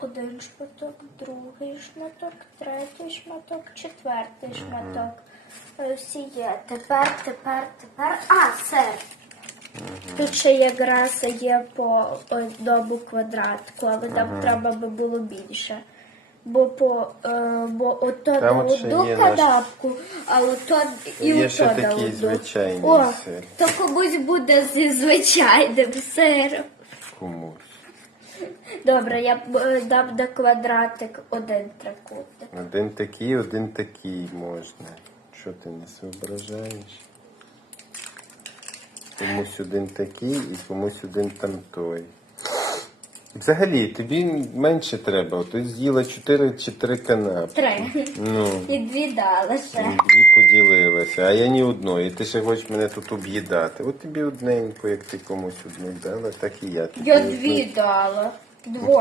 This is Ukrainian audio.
один шматок, другий шматок, третій шматок, четвертий шматок. Е, Всі є. Тепер, тепер, тепер. А, сир. Тут ще якраз є по одному квадратку, але нам треба би було більше. Бо по е, бо ото Там на от ще одну є наш- канапку, а ото і Є ото ще такий одну. звичайний О, сир. то комусь буде зі звичайним сиром. Комусь. Добре, я б, дав до квадратик один трикутик. Один такий, один такий можна. Що ти не зображаєш? Комусь один такий і комусь один там той. Взагалі, тобі менше треба. Ти з'їла 4 чи 3 канапки. Три. Ну, І дві дали і дві поділилася, а я ні одної. Ти ще хочеш мене тут об'їдати. От тобі одненько, як ти комусь одну дала, так і я тобі. Я одну. дві дала. Двоє.